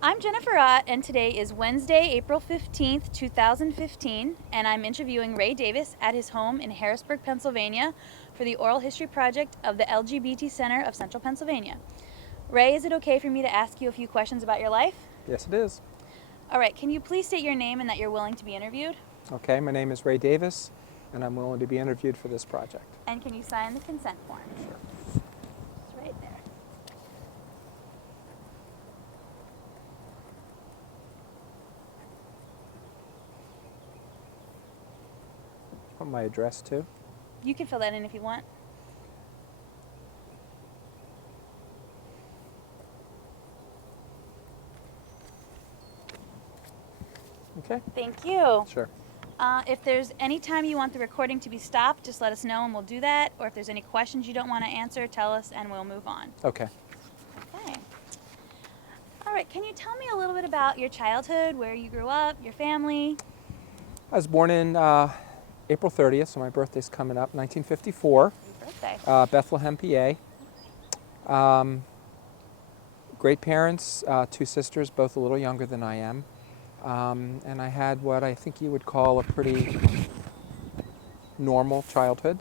I'm Jennifer Ott, and today is Wednesday, April 15th, 2015, and I'm interviewing Ray Davis at his home in Harrisburg, Pennsylvania for the Oral History Project of the LGBT Center of Central Pennsylvania. Ray, is it okay for me to ask you a few questions about your life? Yes, it is. All right, can you please state your name and that you're willing to be interviewed? Okay, my name is Ray Davis, and I'm willing to be interviewed for this project. And can you sign the consent form? Sure. It's right there. Want my address too? You can fill that in if you want. Okay. Thank you. Sure. If there's any time you want the recording to be stopped, just let us know and we'll do that. Or if there's any questions you don't want to answer, tell us and we'll move on. Okay. Okay. All right, can you tell me a little bit about your childhood, where you grew up, your family? I was born in April 30th, so my birthday's coming up, 1954, Happy birthday. Bethlehem, PA. Great parents, two sisters, both a little younger than I am. And I had what I think you would call a pretty normal childhood.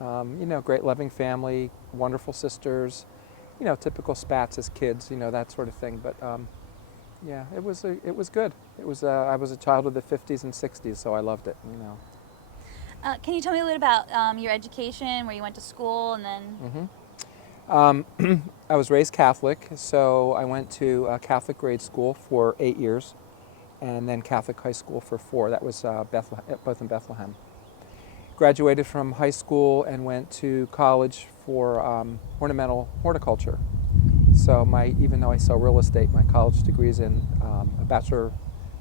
Great loving family, wonderful sisters, typical spats as kids, that sort of thing. But yeah, it was good. I was a child of the 50s and 60s, so I loved it, Can you tell me a little bit about your education, where you went to school, and then... I was raised Catholic, so I went to Catholic grade school for 8 years, and then Catholic high school for 4. That was both in Bethlehem. Graduated from high school and went to college for ornamental horticulture. So even though I sell real estate, my college degree is in a Bachelor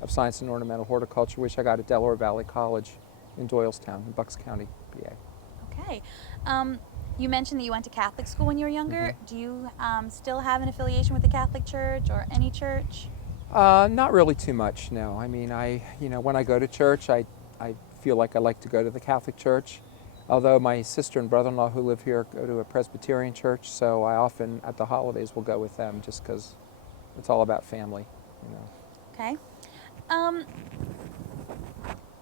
of Science in Ornamental Horticulture, which I got at Delaware Valley College in Doylestown, in Bucks County, PA. Okay. You mentioned that you went to Catholic school when you were younger. Do you still have an affiliation with the Catholic Church or any church? Not really too much, no. I mean, when I go to church, I feel like I like to go to the Catholic Church. Although my sister and brother-in-law who live here go to a Presbyterian church, so I often, at the holidays, will go with them just because it's all about family, Okay.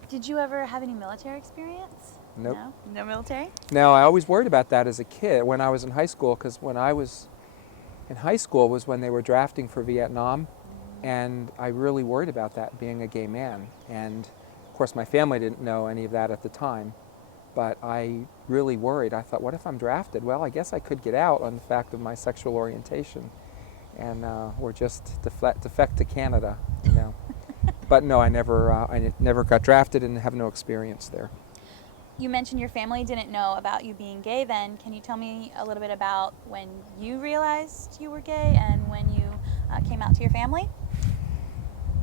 Did you ever have any military experience? Nope. No? No military? No, I always worried about that as a kid when I was in high school, because when I was in high school was when they were drafting for Vietnam, and I really worried about that, being a gay man. And of course my family didn't know any of that at the time, but I really worried. I thought, what if I'm drafted? Well, I guess I could get out on the fact of my sexual orientation, and or just defect to Canada, But no, I never got drafted and have no experience there. You mentioned your family didn't know about you being gay then. Can you tell me a little bit about when you realized you were gay and when you came out to your family?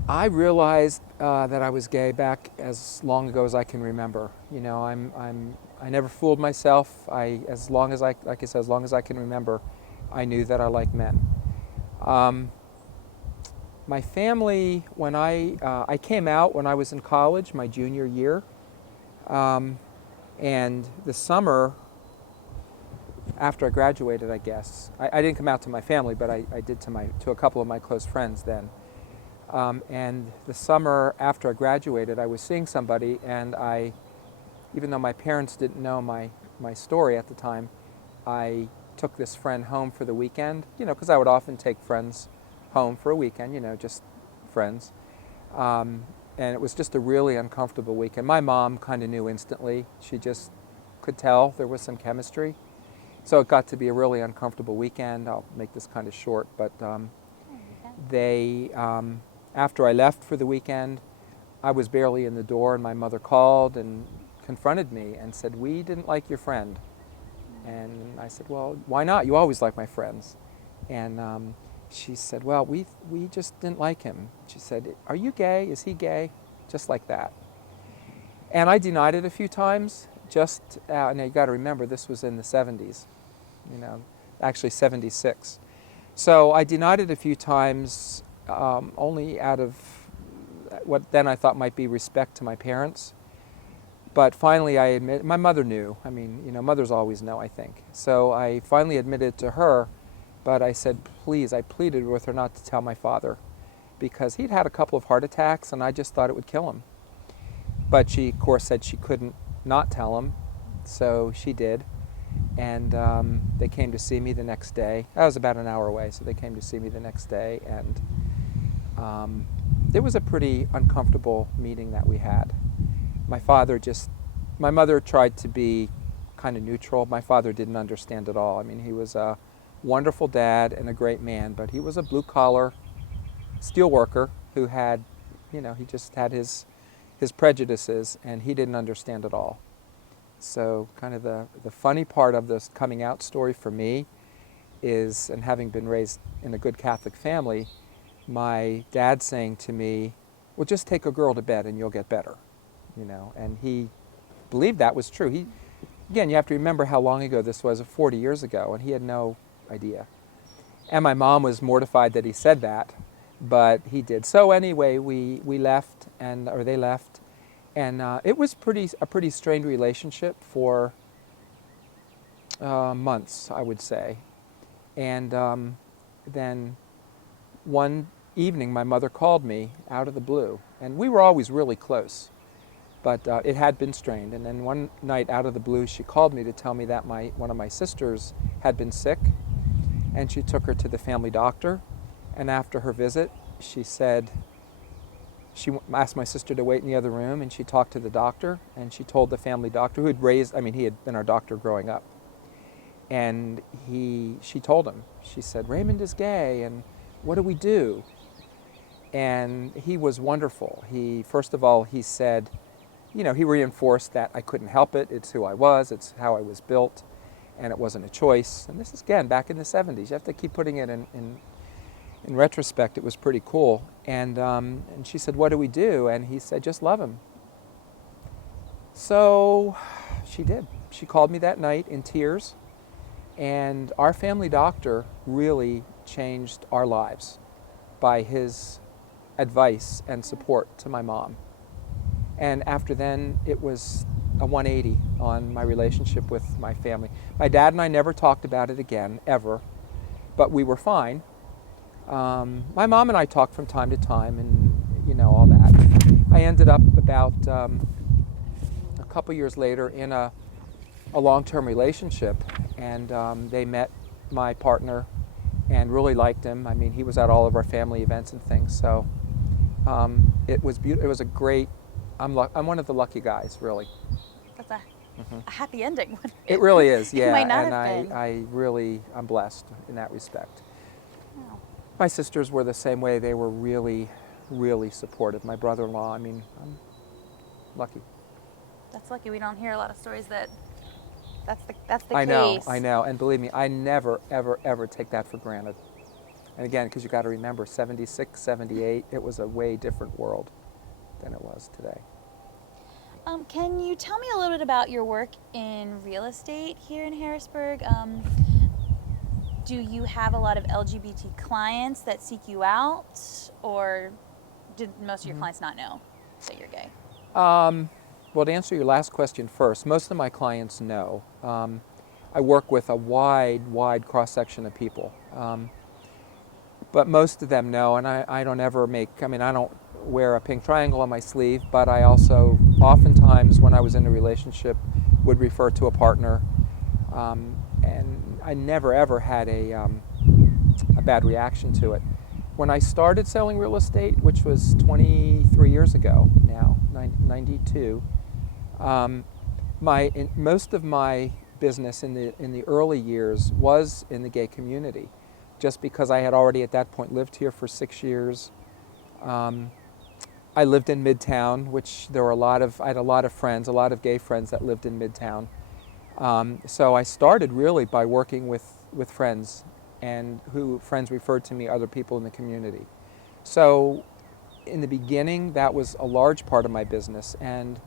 I realized that I was gay back as long ago as I can remember. I never fooled myself. As long as I can remember, I knew that I liked men. My family, when I came out when I was in college, my junior year, and the summer after I graduated, I guess, I didn't come out to my family, but I did to a couple of my close friends then. And the summer after I graduated, I was seeing somebody, and even though my parents didn't know my story at the time, I took this friend home for the weekend, because I would often take friends home for a weekend, just friends. And it was just a really uncomfortable weekend. My mom kind of knew instantly. She just could tell there was some chemistry. So it got to be a really uncomfortable weekend. I'll make this kind of short, but after I left for the weekend, I was barely in the door, and my mother called and confronted me and said, "We didn't like your friend." And I said, "Well, why not? You always like my friends." And she said, "Well, we just didn't like him." She said, "Are you gay? Is he gay?" Just like that. And I denied it a few times. Now you got to remember, this was in the 70s, actually 76. So I denied it a few times, only out of what then I thought might be respect to my parents. But finally I admit, my mother knew. I mean, mothers always know, I think. So I finally admitted to her, but I said, please, I pleaded with her not to tell my father. because he'd had a couple of heart attacks, and I just thought it would kill him. But she, of course, said she couldn't not tell him, so she did. And they came to see me the next day. I was about an hour away, so they came to see me the next day, and it was a pretty uncomfortable meeting that we had. My mother tried to be kind of neutral. My father didn't understand at all. I mean, he was a wonderful dad and a great man, but he was a blue-collar steel worker who had, he just had his prejudices, and he didn't understand at all. So kind of the funny part of this coming out story for me is, and having been raised in a good Catholic family, my dad saying to me, well, just take a girl to bed and you'll get better, and he believed that was true. Again, you have to remember how long ago this was, 40 years ago, and he had no idea. And my mom was mortified that he said that, but he did. So anyway, we left, or they left, and it was a pretty strained relationship for months, I would say. And then one evening, my mother called me out of the blue, and we were always really close, but it had been strained. And then one night, out of the blue, she called me to tell me that one of my sisters had been sick, and she took her to the family doctor. And after her visit, she said, she asked my sister to wait in the other room, and she talked to the doctor, and she told the family doctor, he had been our doctor growing up. And she told him, she said, Raymond is gay, and what do we do? And he was wonderful. First of all, he said, he reinforced that I couldn't help it. It's who I was. It's how I was built, and it wasn't a choice. And this is, again, back in the 70s. You have to keep putting it in retrospect. It was pretty cool. And she said, what do we do? And he said, just love him. So she did. She called me that night in tears. And our family doctor really changed our lives by his advice and support to my mom. And after then, it was a 180 on my relationship with my family. My dad and I never talked about it again, ever, but we were fine. My mom and I talked from time to time, and all that. I ended up about a couple years later in a long-term relationship, and they met my partner and really liked him. I mean, he was at all of our family events and things, so it was beautiful. It was a great. I'm one of the lucky guys, really. That's a happy ending. It really is, yeah. It might not and have been. I'm blessed in that respect. Wow. My sisters were the same way. They were really, really supportive. My brother-in-law, I'm lucky. That's lucky. We don't hear a lot of stories that's the I case. I know. And believe me, I never, ever, ever take that for granted. And again, because you got to remember, 76, 78, it was a way different world than it was today. Can you tell me a little bit about your work in real estate here in Harrisburg? Do you have a lot of LGBT clients that seek you out, or did most of your clients not know that you're gay? Well, to answer your last question first, most of my clients know. I work with a wide cross-section of people. But most of them know, and I don't I don't wear a pink triangle on my sleeve, but I also, oftentimes when I was in a relationship, would refer to a partner. And I never ever had a bad reaction to it. When I started selling real estate, which was 23 years ago now, 92, most of my business in the early years was in the gay community, just because I had already at that point lived here for 6 years. I lived in Midtown, which I had a lot of friends, a lot of gay friends that lived in Midtown. So I started really by working with friends, and friends referred to me other people in the community. So in the beginning, that was a large part of my business, and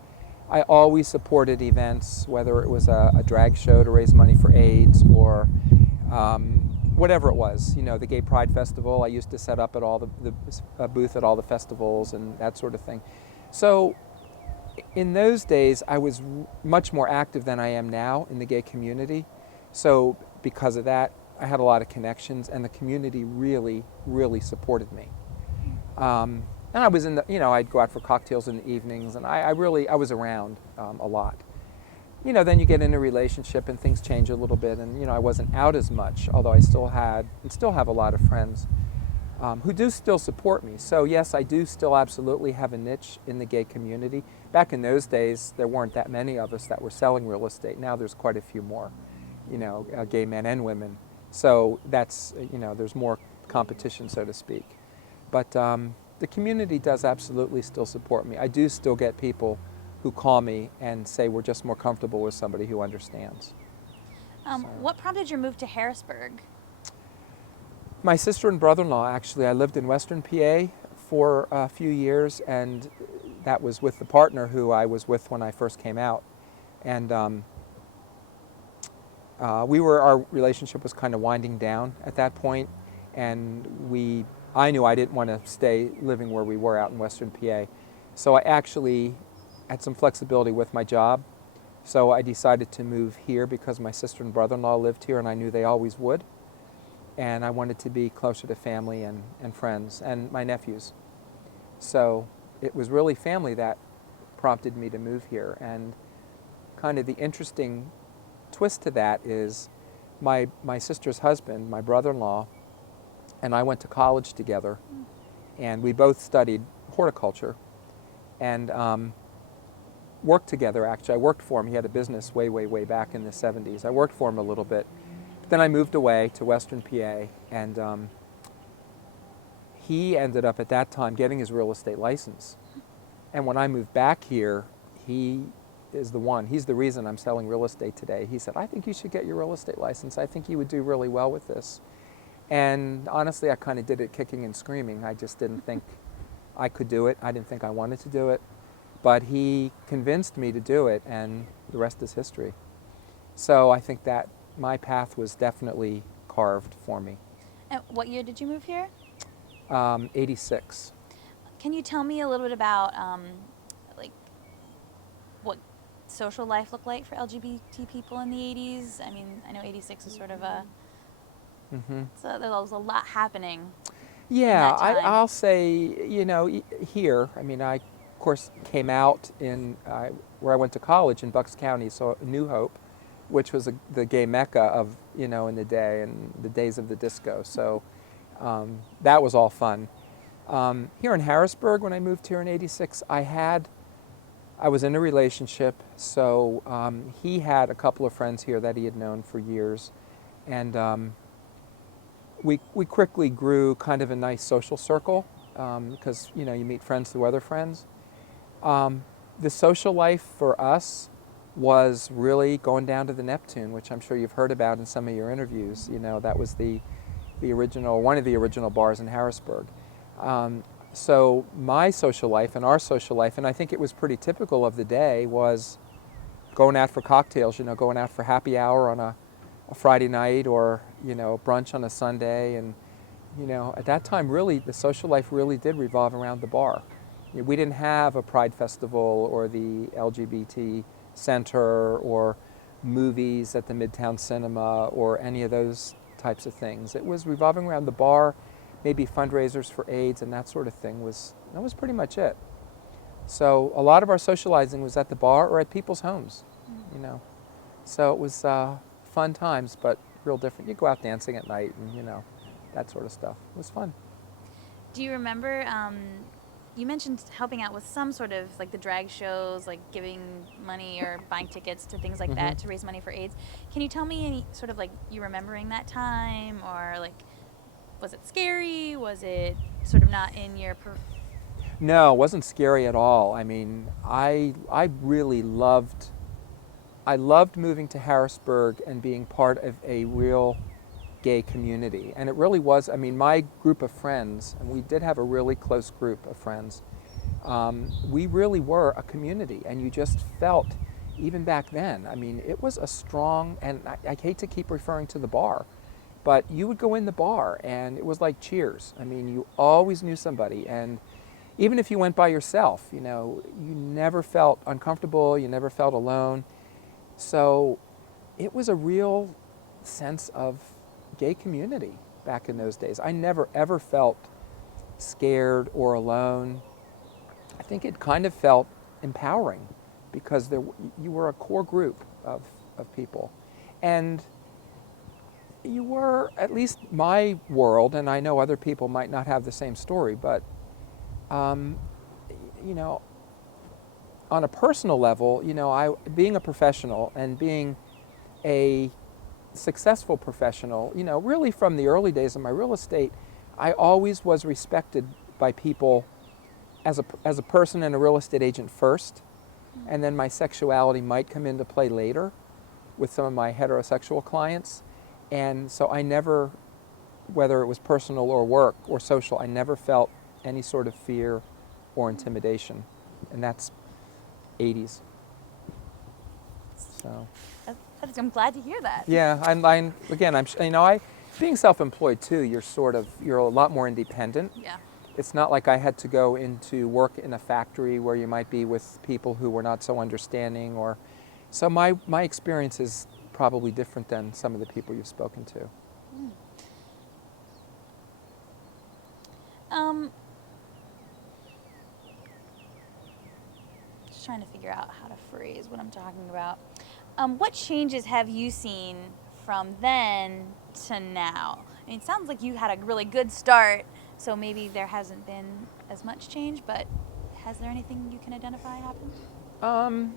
I always supported events, whether it was a drag show to raise money for AIDS or whatever it was. The Gay Pride Festival, I used to set up at all a booth at all the festivals and that sort of thing. So in those days, I was much more active than I am now in the gay community. So because of that, I had a lot of connections, and the community really, really supported me. And I was in the, I'd go out for cocktails in the evenings, and I was around a lot. Then you get in a relationship and things change a little bit, and I wasn't out as much, although I still had and still have a lot of friends who do still support me. So yes, I do still absolutely have a niche in the gay community. Back in those days, there weren't that many of us that were selling real estate. Now there's quite a few more, gay men and women. So that's, there's more competition, so to speak. But the community does absolutely still support me. I do still get people who call me and say we're just more comfortable with somebody who understands. What prompted your move to Harrisburg? My sister and brother-in-law, actually. I lived in Western PA for a few years, and that was with the partner who I was with when I first came out. And our relationship was kind of winding down at that point, and I knew I didn't want to stay living where we were out in Western PA. So I actually had some flexibility with my job. So I decided to move here because my sister and brother-in-law lived here, and I knew they always would. And I wanted to be closer to family and friends and my nephews. So it was really family that prompted me to move here. And kind of the interesting twist to that is my sister's husband, my brother-in-law, and I went to college together, and we both studied horticulture and worked together, actually. I worked for him. He had a business way, way, way back in the 70s. I worked for him a little bit. But then I moved away to Western PA, and he ended up at that time getting his real estate license. And when I moved back here, he is the one. He's the reason I'm selling real estate today. He said, I think you should get your real estate license. I think you would do really well with this. And honestly, I kind of did it kicking and screaming. I just didn't think I could do it. I didn't think I wanted to do it. But he convinced me to do it, and the rest is history. So I think that my path was definitely carved for me. And what year did you move here? 86. Can you tell me a little bit about like what social life looked like for LGBT people in the 80s? I mean, I know 86 is sort of a... So there was a lot happening. Yeah, in that time. I'll say, here, I mean, I, of course, came out in where I went to college in Bucks County, so New Hope, which was the gay mecca of, in the day and the days of the disco. So that was all fun. Here in Harrisburg, when I moved here in 86, I was in a relationship, so he had a couple of friends here that he had known for years, and we quickly grew kind of a nice social circle because, you meet friends through other friends. The social life for us was really going down to the Neptune, which I'm sure you've heard about in some of your interviews. That was the original, one of the original bars in Harrisburg. So my social life and our social life, and I think it was pretty typical of the day, was going out for cocktails, going out for happy hour on a Friday night, or, brunch on a Sunday. And, at that time, really, the social life really did revolve around the bar. We didn't have a Pride Festival or the LGBT Center or movies at the Midtown Cinema or any of those types of things. It was revolving around the bar, maybe fundraisers for AIDS and that sort of thing. That was pretty much it. So a lot of our socializing was at the bar or at people's homes, So it was fun times, but real different. You go out dancing at night and, that sort of stuff. It was fun. Do you remember, you mentioned helping out with some sort of, like the drag shows, like giving money or buying tickets to things like that to raise money for AIDS. Can you tell me any sort of, like, you remembering that time, or, like, was it scary? Was it sort of not in your... No, it wasn't scary at all. I mean, I really loved moving to Harrisburg and being part of a real gay community. And it really was, I mean, my group of friends, and we did have a really close group of friends, we really were a community. And you just felt, even back then, I mean, it was a strong, and I hate to keep referring to the bar, but you would go in the bar and it was like Cheers. I mean, you always knew somebody. And even if you went by yourself, you never felt uncomfortable, you never felt alone. So it was a real sense of gay community back in those days. I never ever felt scared or alone. I think it kind of felt empowering because you were a core group of people. And you were, at least my world, and I know other people might not have the same story, but, um, you know, on a personal level, being a professional and being a successful professional, really from the early days of my real estate, I always was respected by people as a person and a real estate agent first, and then my sexuality might come into play later with some of my heterosexual clients. And so I never, whether it was personal or work or social, I never felt any sort of fear or intimidation. And that's 80s. So. I'm glad to hear that. Yeah, being self-employed too, you're a lot more independent. Yeah. It's not like I had to go into work in a factory where you might be with people who were not so understanding, so my experience is probably different than some of the people you've spoken to. Just trying to figure out how to phrase what I'm talking about. What changes have you seen from then to now? I mean, it sounds like you had a really good start, so maybe there hasn't been as much change, but has there anything you can identify happened?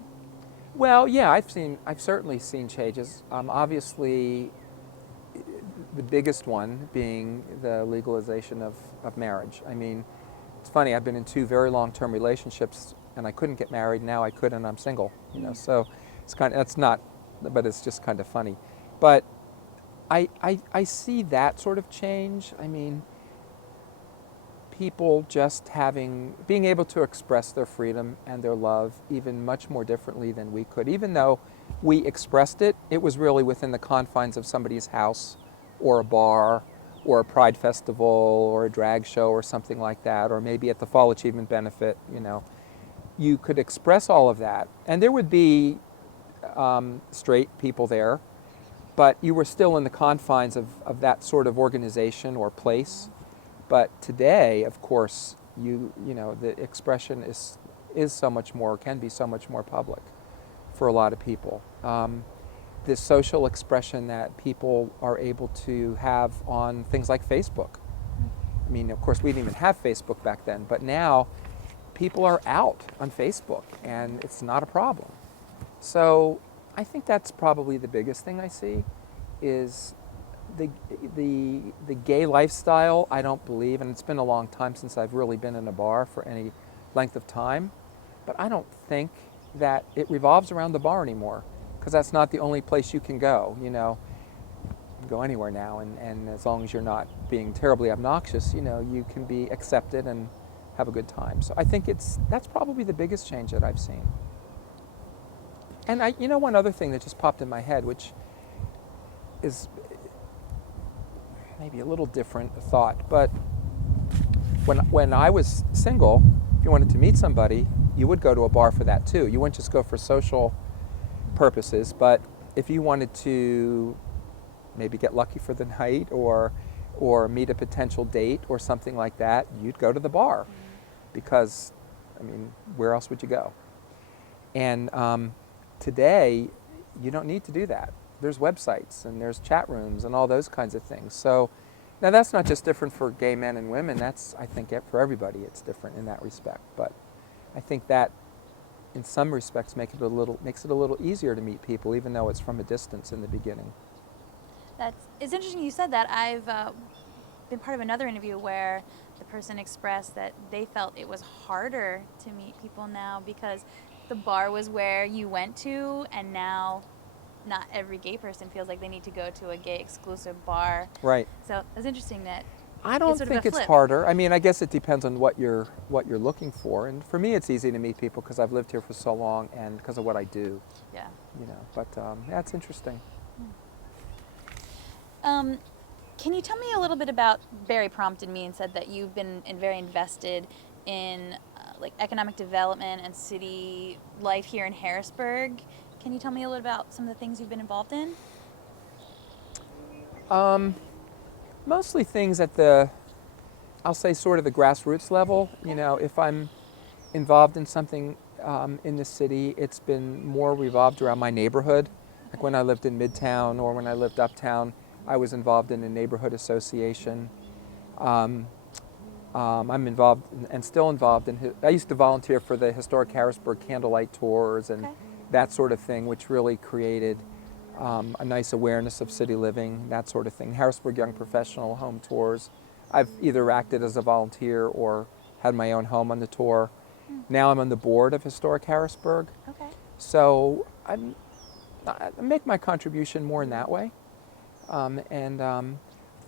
Well, yeah, I've certainly seen changes. Obviously, the biggest one being the legalization of marriage. I mean, it's funny, I've been in 2 very long-term relationships and I couldn't get married. Now I could and I'm single, so but it's just kind of funny. But I see that sort of change. I mean, people just being able to express their freedom and their love even much more differently than we could. Even though we expressed it, it was really within the confines of somebody's house or a bar or a pride festival or a drag show or something like that, or maybe at the Fall Achievement Benefit, You could express all of that, and there would be straight people there, but you were still in the confines of that sort of organization or place. But today, of course, the expression is so much more, can be so much more public for a lot of people. This social expression that people are able to have on things like Facebook. I mean, of course, we didn't even have Facebook back then, but now people are out on Facebook, and it's not a problem. So I think that's probably the biggest thing I see is the gay lifestyle. I don't believe, and it's been a long time since I've really been in a bar for any length of time, but I don't think that it revolves around the bar anymore, because that's not the only place you can go. You can go anywhere now, and as long as you're not being terribly obnoxious, you can be accepted and have a good time. So I think that's probably the biggest change that I've seen. And one other thing that just popped in my head, which is maybe a little different thought, but when I was single, if you wanted to meet somebody, you would go to a bar for that too. You wouldn't just go for social purposes, but if you wanted to maybe get lucky for the night or meet a potential date or something like that, you'd go to the bar, because, I mean, where else would you go? And today, you don't need to do that. There's websites and there's chat rooms and all those kinds of things. So now that's not just different for gay men and women. That's, I think, for everybody it's different in that respect. But I think that in some respects makes it a little easier to meet people, even though it's from a distance in the beginning. It's interesting you said that. I've been part of another interview where the person expressed that they felt it was harder to meet people now because the bar was where you went to, and now not every gay person feels like they need to go to a gay exclusive bar. Right. So it's interesting that I don't think it's harder. I mean, I guess it depends on what you're looking for. And for me, it's easy to meet people because I've lived here for so long and because of what I do. Yeah. But yeah, it's interesting. Can you tell me a little bit about, Barry prompted me and said that you've been very invested in like economic development and city life here in Harrisburg. Can you tell me a little about some of the things you've been involved in? Mostly things I'll say sort of the grassroots level. You know, if I'm involved in something in the city, it's been more revolved around my neighborhood. Like when I lived in Midtown or when I lived uptown, I was involved in a neighborhood association. Um, I'm involved and still involved in. I used to volunteer for the historic Harrisburg candlelight tours and Okay. that sort of thing, which really created a nice awareness of city living, that sort of thing. Harrisburg Young Professional Home Tours. I've either acted as a volunteer or had my own home on the tour. Now I'm on the board of Historic Harrisburg, Okay. so I make my contribution more in that way. And I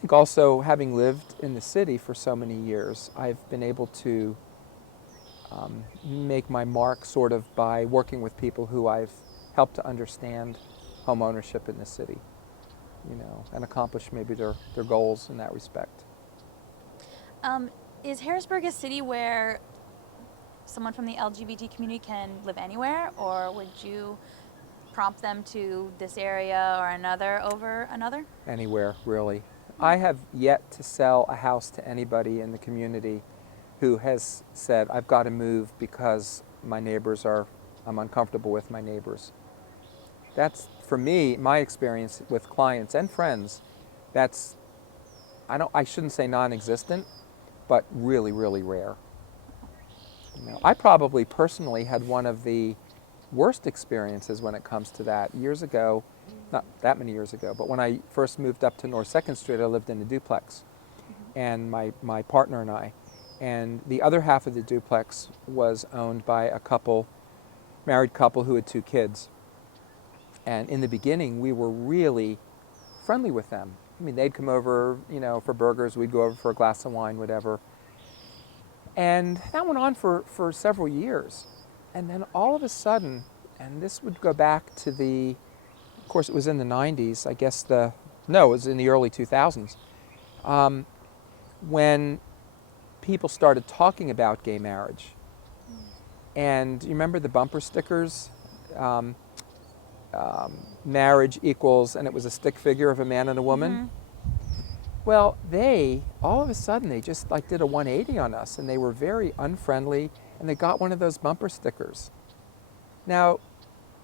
think also having lived in the city for so many years, I've been able to make my mark sort of by working with people who I've helped to understand home ownership in the city, you know, and accomplish maybe their goals in that respect. Is Harrisburg a city where someone from the LGBT community can live anywhere, or would you prompt them to this area or another over another? Anywhere, really. I have yet to sell a house to anybody in the community who has said, I've got to move because I'm uncomfortable with my neighbors. That's, for me, my experience with clients and friends, that's, I shouldn't say non-existent, but really, really rare. You know, I probably personally had one of the worst experiences when it comes to that. Years ago, not that many years ago, but when I first moved up to North 2nd Street, I lived in a duplex, and my partner and I. And the other half of the duplex was owned by a married couple who had 2 kids. And in the beginning, we were really friendly with them. I mean, they'd come over, you know, for burgers, we'd go over for a glass of wine, whatever. And that went on for several years. And then all of a sudden, and this would go back to of course it was in the 90s, I guess it was in the early 2000s, when people started talking about gay marriage. And you remember the bumper stickers? Marriage equals, and it was a stick figure of a man and a woman. Mm-hmm. Well, all of a sudden, they just like did a 180 on us, and they were very unfriendly, and they got one of those bumper stickers. Now,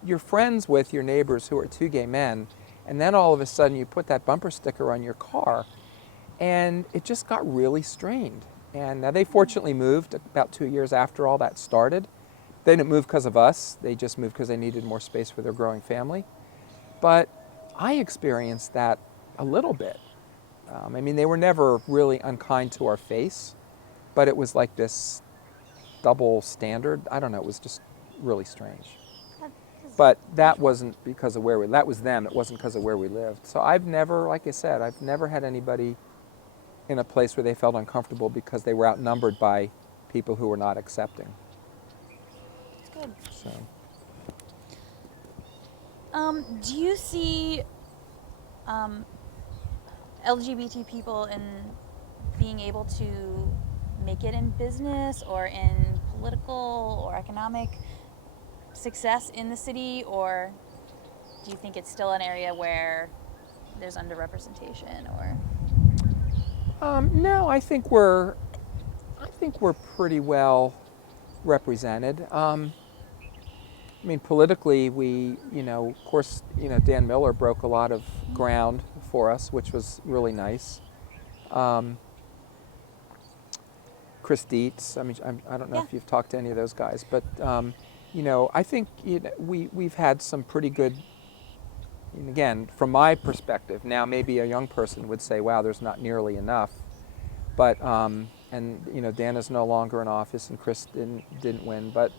you're friends with your neighbors who are 2 gay men, and then all of a sudden you put that bumper sticker on your car, and it just got really strained. And now they fortunately moved about 2 years after all that started. They didn't move because of us, they just moved because they needed more space for their growing family. But I experienced that a little bit. I mean, they were never really unkind to our face, but it was like this double standard. I don't know, it was just really strange. But that wasn't because of that was them, it wasn't because of where we lived. So I've never, like I said, I've never had anybody in a place where they felt uncomfortable because they were outnumbered by people who were not accepting. That's good. So, Do you see LGBT people in being able to make it in business or in political or economic success in the city, or do you think it's still an area where there's underrepresentation? Or no, I think we're pretty well represented. I mean, politically, of course, Dan Miller broke a lot of ground for us, which was really nice. Chris Dietz, I mean, I don't know if you've talked to any of those guys, but, I think we've had some pretty good, and again, from my perspective, now maybe a young person would say, wow, there's not nearly enough. But, Dan is no longer in office and Chris didn't win, but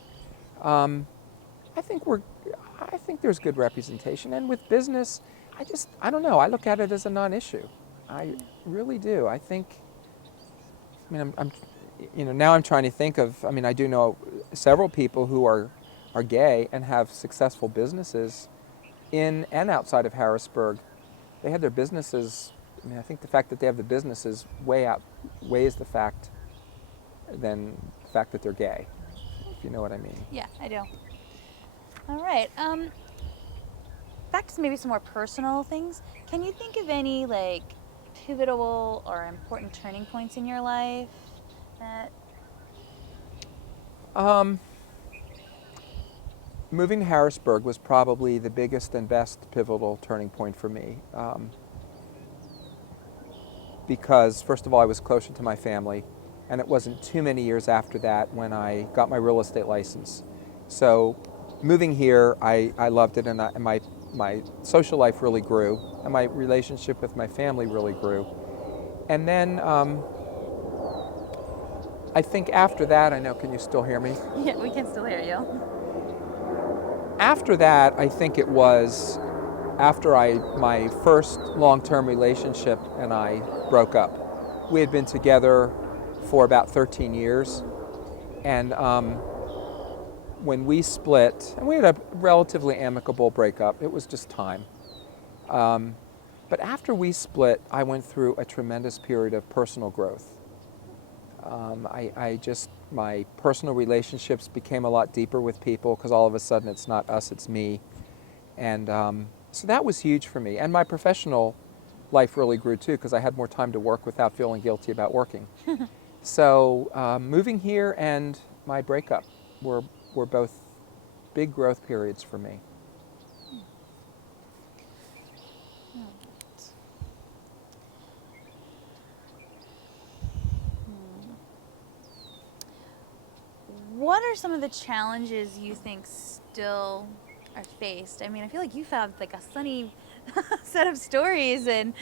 I think there's good representation. And with business, I don't know, I look at it as a non-issue. I really do. Now I'm trying to think of, I do know several people who are gay and have successful businesses in and outside of Harrisburg. They had their businesses, I think the fact that they have the businesses outweighs the fact that they're gay, if you know what I mean. yeah, I do. All right. Back to maybe some more personal things. Can you think of any pivotal or important turning points in your life that? Um, Moving to Harrisburg was probably the biggest and best pivotal turning point for me. Because, first of all, I was closer to my family, and it wasn't too many years after that when I got my real estate license. So, moving here, I loved it, and my social life really grew, and my relationship with my family really grew. And then I think after that, I know, can you still hear me? Yeah, we can still hear you. After that, I think it was after my first long-term relationship and I broke up. We had been together for about 13 years, and when we split, and we had a relatively amicable breakup, it was just time. Um, but after we split, I went through a tremendous period of personal growth. My personal relationships became a lot deeper with people because all of a sudden it's not us, it's me. And so that was huge for me. And my professional life really grew too because I had more time to work without feeling guilty about working. So moving here and my breakup were both big growth periods for me. What are some of the challenges you think still are faced? I mean, I feel like you've had like a sunny set of stories and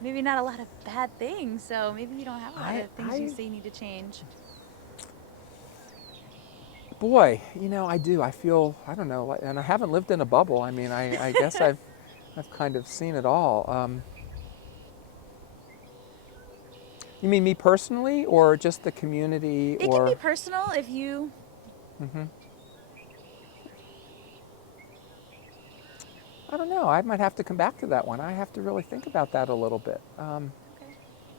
maybe not a lot of bad things. So maybe you don't have a lot I, of things you I, say need to change. boy, I do. I feel, I don't know, and I haven't lived in a bubble. I mean, I guess I've kind of seen it all. You mean me personally, or just the community, It can be or? personal if you. Mhm. I don't know. I might have to come back to that one. I have to really think about that a little bit. Okay.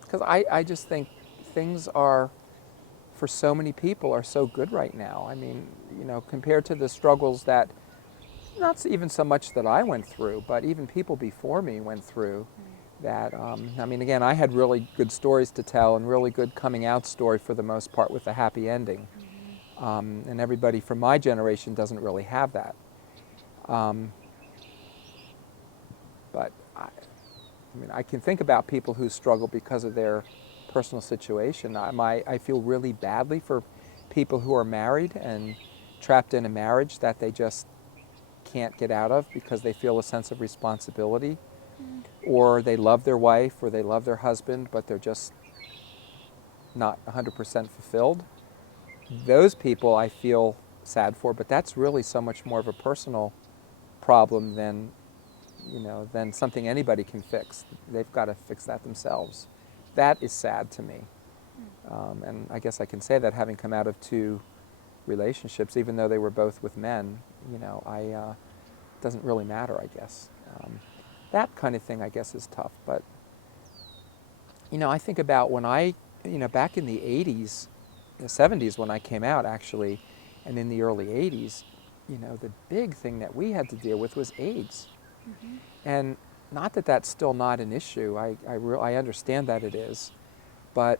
Because I just think things are, for so many people, are so good right now. I mean, compared to the struggles that, not even so much that I went through, but even people before me went through, that, I mean, again, I had really good stories to tell and really good coming out story for the most part with a happy ending. And everybody from my generation doesn't really have that. Um, but I mean, I can think about people who struggle because of their personal situation. I feel really badly for people who are married and trapped in a marriage that they just can't get out of because they feel a sense of responsibility, or they love their wife or they love their husband, but they're just not 100% fulfilled. Those people I feel sad for, but that's really so much more of a personal problem than something anybody can fix. They've got to fix that themselves. That is sad to me. And I guess I can say that having come out of two relationships, even though they were both with men, it doesn't really matter, I guess. That kind of thing, I guess, is tough. But, I think about when back in the 80s, the 70s when I came out, actually, and in the early 80s, the big thing that we had to deal with was AIDS. And not that that's still not an issue. I understand that it is. But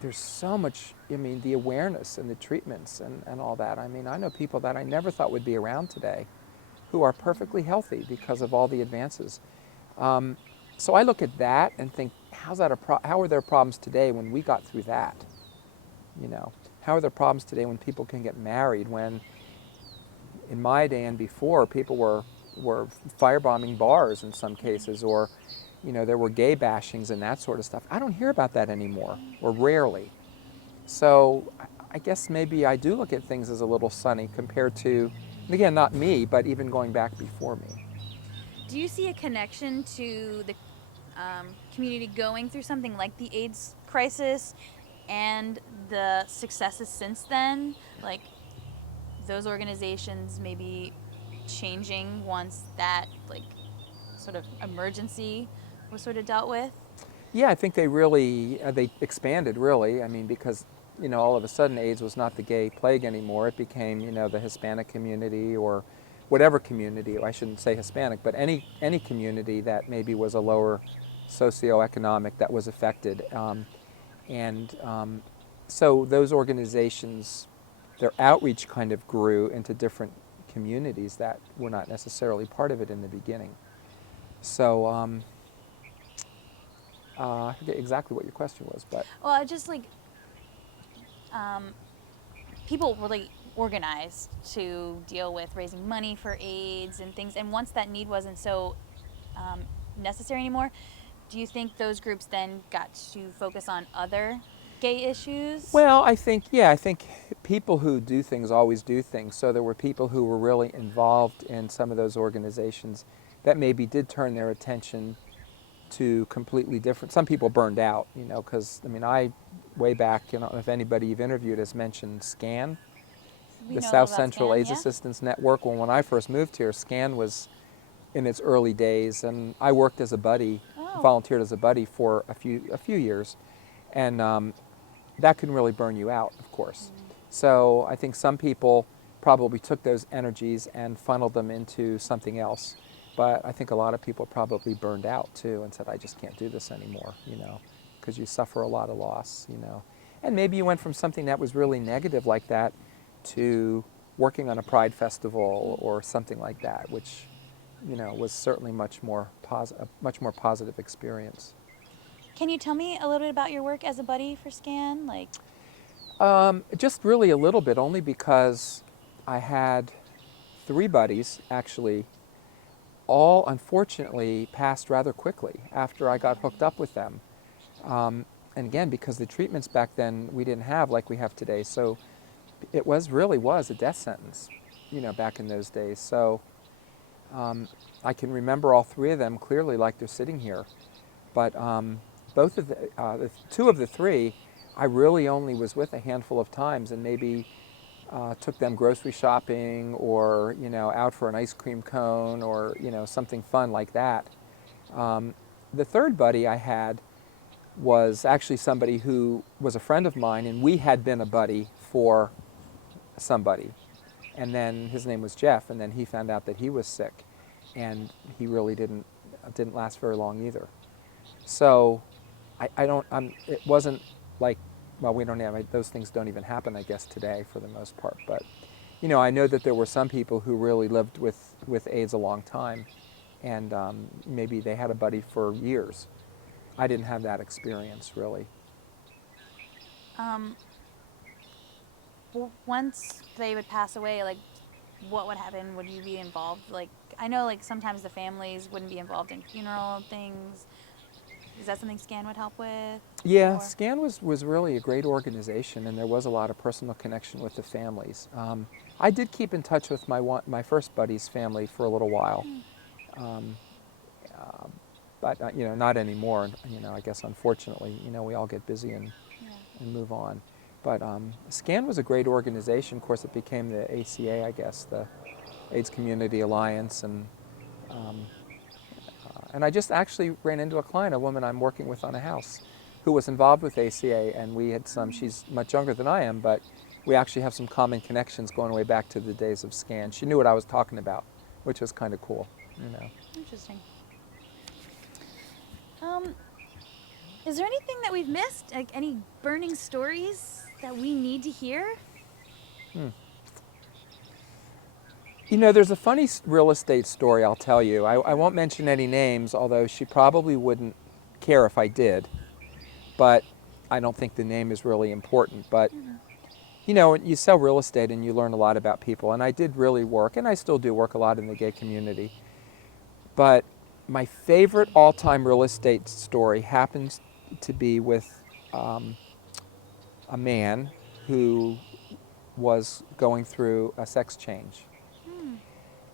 there's so much, I mean, the awareness and the treatments and all that. I mean, I know people that I never thought would be around today who are perfectly healthy because of all the advances. So I look at that and think, how are there problems today when we got through that? How are there problems today when people can get married when in my day and before people were firebombing bars in some cases, or there were gay bashings and that sort of stuff. I don't hear about that anymore, or rarely. So I guess maybe I do look at things as a little sunny compared to, and again, not me, but even going back before me. Do you see a connection to the community going through something like the AIDS crisis and the successes since then? Like those organizations maybe changing once that like sort of emergency was sort of dealt with? Yeah, I think they expanded really. I mean, because all of a sudden AIDS was not the gay plague anymore. It became the Hispanic community, or whatever community. I shouldn't say Hispanic, but any community that maybe was a lower socioeconomic that was affected. And so those organizations, their outreach kind of grew into different communities that were not necessarily part of it in the beginning. So I forget exactly what your question was, but Well, I just like um, people really organized to deal with raising money for AIDS and things. And once that need wasn't so um, necessary anymore, do you think those groups then got to focus on other gay issues? well, I think people who do things always do things. So there were people who were really involved in some of those organizations that maybe did turn their attention to completely different. Some people burned out, because I mean, way back, if anybody you've interviewed has mentioned SCAN, We the know a little South about Central SCAN, AIDS yeah? Assistance Network. When I first moved here, SCAN was in its early days, and I worked as a buddy, Oh. volunteered as a buddy for a few years, and that can really burn you out, of course. So I think some people probably took those energies and funneled them into something else. But I think a lot of people probably burned out too and said, I just can't do this anymore, because you suffer a lot of loss. And maybe you went from something that was really negative like that to working on a pride festival or something like that, which, was certainly a much more positive experience. Can you tell me a little bit about your work as a buddy for SCAN? Like, Just really a little bit, only because I had 3 buddies, actually, all unfortunately passed rather quickly after I got hooked up with them. And again, because the treatments back then we didn't have like we have today, so it really was a death sentence, back in those days. So I can remember all 3 of them clearly, like they're sitting here. But both of the 2 of the 3, I really only was with a handful of times, and maybe took them grocery shopping, or out for an ice cream cone, or something fun like that. The 3rd buddy I had was actually somebody who was a friend of mine, and we had been a buddy for somebody. And then his name was Jeff, and then he found out that he was sick, and he really didn't last very long either. So I don't. It wasn't like, well, we don't have those things. Don't even happen, I guess, today for the most part. But I know that there were some people who really lived with AIDS a long time, and maybe they had a buddy for years. I didn't have that experience really. um, once they would pass away, like, what would happen? Would you be involved? Like, I know, like, sometimes the families wouldn't be involved in funeral things. Is that something SCAN would help with? Yeah, Or SCAN was really a great organization, and there was a lot of personal connection with the families. I did keep in touch with my first buddy's family for a little while, um, uh, but not anymore. I guess unfortunately, we all get busy and yeah. move on. But SCAN was a great organization. Of course, it became the ACA, I guess, the AIDS Community Alliance, and I just actually ran into a client, a woman I'm working with on a house, who was involved with ACA, and we had she's much younger than I am, but we actually have some common connections going way back to the days of SCAN. She knew what I was talking about, which was kind of cool. Interesting. Is there anything that we've missed? Like, any burning stories that we need to hear? Hmm. There's a funny real estate story I'll tell you. I won't mention any names, although she probably wouldn't care if I did. But I don't think the name is really important. But, you sell real estate and you learn a lot about people. And I did really work, and I still do work a lot in the gay community. But my favorite all-time real estate story happens to be with a man who was going through a sex change.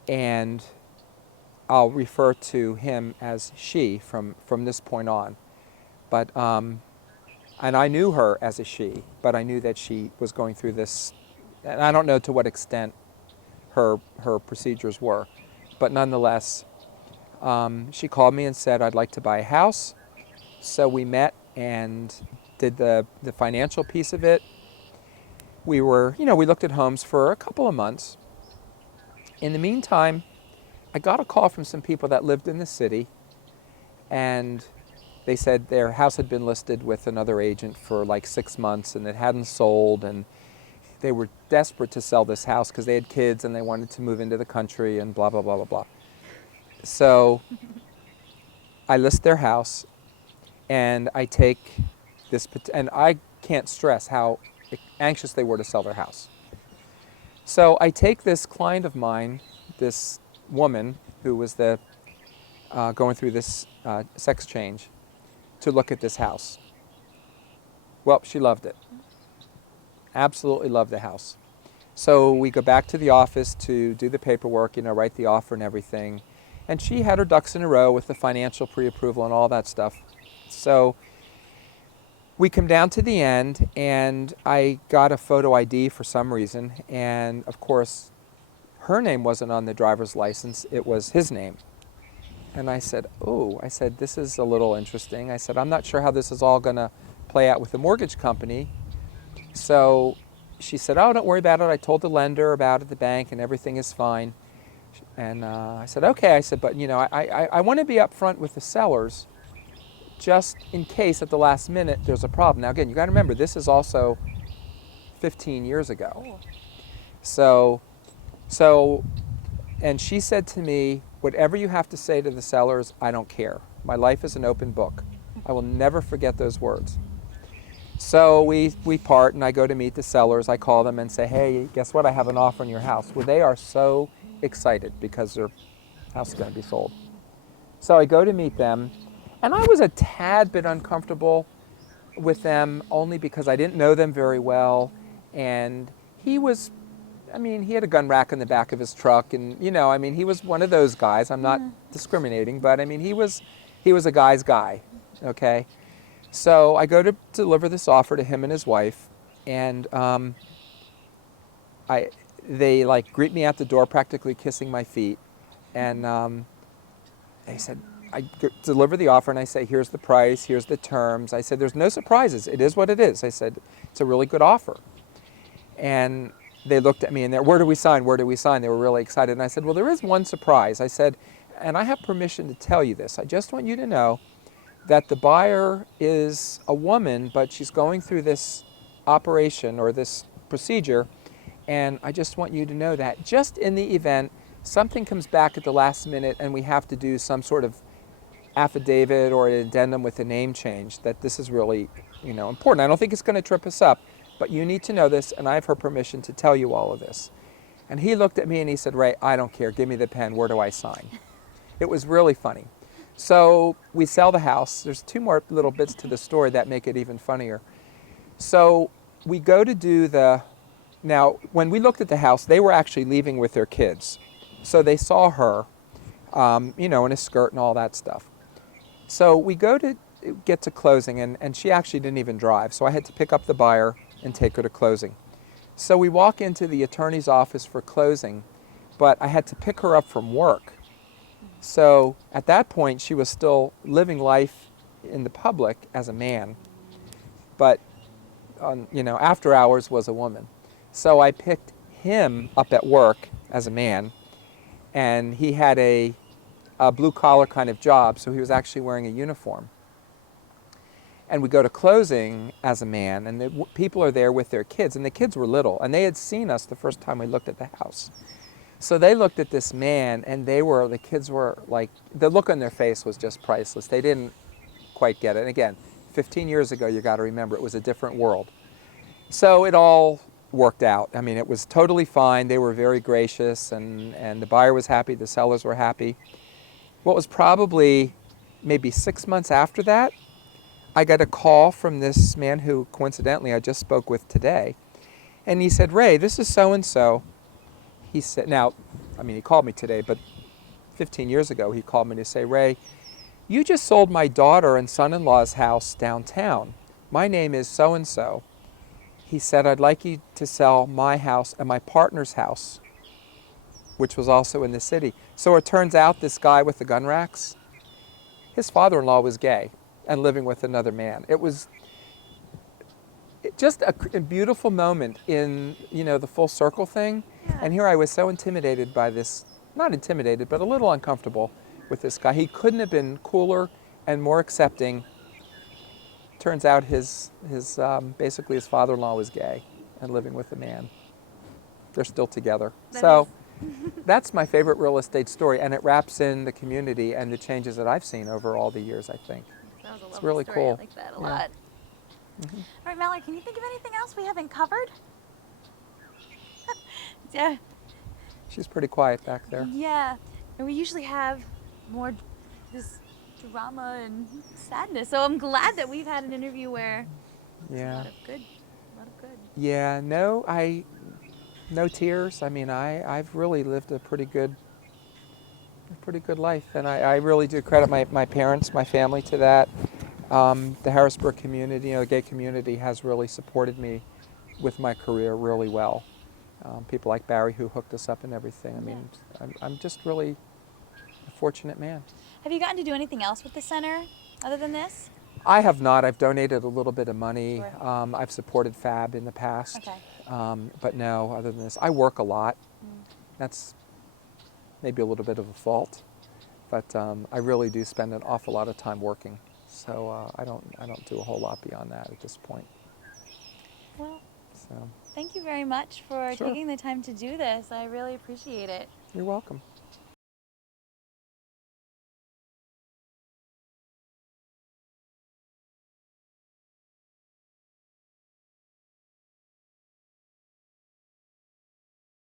And I'll refer to him as she from this point on. But and I knew her as a she, but I knew that she was going through this, and I don't know to what extent her procedures were, but nonetheless, she called me and said, I'd like to buy a house. So we met and did the financial piece of it. We looked at homes for a couple of months. In the meantime, I got a call from some people that lived in the city, and they said their house had been listed with another agent for like 6 months and it hadn't sold, and they were desperate to sell this house because they had kids and they wanted to move into the country and blah, blah, blah, blah, blah. So I list their house, and I take this, and I can't stress how anxious they were to sell their house. So I take this client of mine, this woman who was going through this sex change, to look at this house. Well, she loved it. Absolutely loved the house. So we go back to the office to do the paperwork, write the offer and everything. And she had her ducks in a row with the financial pre-approval and all that stuff. So we come down to the end, and I got a photo ID for some reason. And of course, her name wasn't on the driver's license. It was his name. And I said, this is a little interesting. I said, I'm not sure how this is all going to play out with the mortgage company. So she said, oh, don't worry about it. I told the lender about it at the bank, and everything is fine. And I said, okay. I said, but I want to be upfront with the sellers just in case at the last minute there's a problem. Now, again, you got to remember, this is also 15 years ago. So, and she said to me, whatever you have to say to the sellers, I don't care. My life is an open book. I will never forget those words. So we part, and I go to meet the sellers. I call them and say, hey, guess what? I have an offer on your house. Well, they are so excited because their house is going to be sold. So I go to meet them, and I was a tad bit uncomfortable with them only because I didn't know them very well. And he was, he had a gun rack in the back of his truck, and he was one of those guys. I'm not discriminating, but he was a guy's guy, okay? So I go to deliver this offer to him and his wife, and they like greet me at the door, practically kissing my feet, and they said, I deliver the offer, and I say, here's the price, here's the terms. I said, there's no surprises. It is what it is. I said, it's a really good offer. And they looked at me, and they're, where do we sign? Where do we sign? They were really excited. And I said, well, there is one surprise. I said, and I have permission to tell you this. I just want you to know that the buyer is a woman, but she's going through this operation or this procedure, and I just want you to know that just in the event something comes back at the last minute and we have to do some sort of affidavit or an addendum with a name change, that this is really, important. I don't think it's going to trip us up, but you need to know this, and I have her permission to tell you all of this. And he looked at me and he said, Ray, I don't care. Give me the pen. Where do I sign? It was really funny. So we sell the house. There's two more little bits to the story that make it even funnier. So we go to do now when we looked at the house, they were actually leaving with their kids. So they saw her, in a skirt and all that stuff. So we go to get to closing, and she actually didn't even drive. So I had to pick up the buyer and take her to closing. So we walk into the attorney's office for closing, but I had to pick her up from work. So at that point, she was still living life in the public as a man, but after hours was a woman. So I picked him up at work as a man, and he had a blue-collar kind of job, so he was actually wearing a uniform. And we go to closing as a man, and the people are there with their kids, and the kids were little, and they had seen us the first time we looked at the house. So they looked at this man, and the kids were like, the look on their face was just priceless. They didn't quite get it. And again, 15 years ago, you got to remember, it was a different world. So it all worked out. It was totally fine. They were very gracious, and the buyer was happy, the sellers were happy. What was probably maybe 6 months after that, I got a call from this man who, coincidentally, I just spoke with today. And he said, Ray, this is so-and-so. He said, he called me today, but 15 years ago, he called me to say, Ray, you just sold my daughter and son-in-law's house downtown. My name is so-and-so. He said, I'd like you to sell my house and my partner's house, which was also in the city. So it turns out this guy with the gun racks, his father-in-law was gay and living with another man. It was just a beautiful moment in, the full circle thing. Yeah. And here I was so intimidated by this, not intimidated, but a little uncomfortable with this guy. He couldn't have been cooler and more accepting turns out basically his father-in-law was gay and living with a man. They're still together. So that's my favorite real estate story, and it wraps in the community and the changes that I've seen over all the years, I think. That was a It's lovely really story. cool. I like that a Yeah. lot. All right, Mallory, can you think of anything else we haven't covered? Yeah. She's pretty quiet back there. Yeah. And we usually have more this drama and sadness. So I'm glad that we've had an interview where there's a Yeah. lot of good. A lot of good. Yeah, no tears. I mean, I've really lived a pretty good life, and I really do credit my parents, my family to that. The Harrisburg community, the gay community, has really supported me with my career really well. People like Barry who hooked us up and everything. I mean, I'm just really a fortunate man. Have you gotten to do anything else with the center other than this? I have not. I've donated a little bit of money. Sure. I've supported FAB in the past. Okay. But no, other than this, I work a lot. That's maybe a little bit of a fault, but I really do spend an awful lot of time working. So I don't do a whole lot beyond that at this point. Well, So thank you very much for Sure. taking the time to do this. I really appreciate it. You're welcome.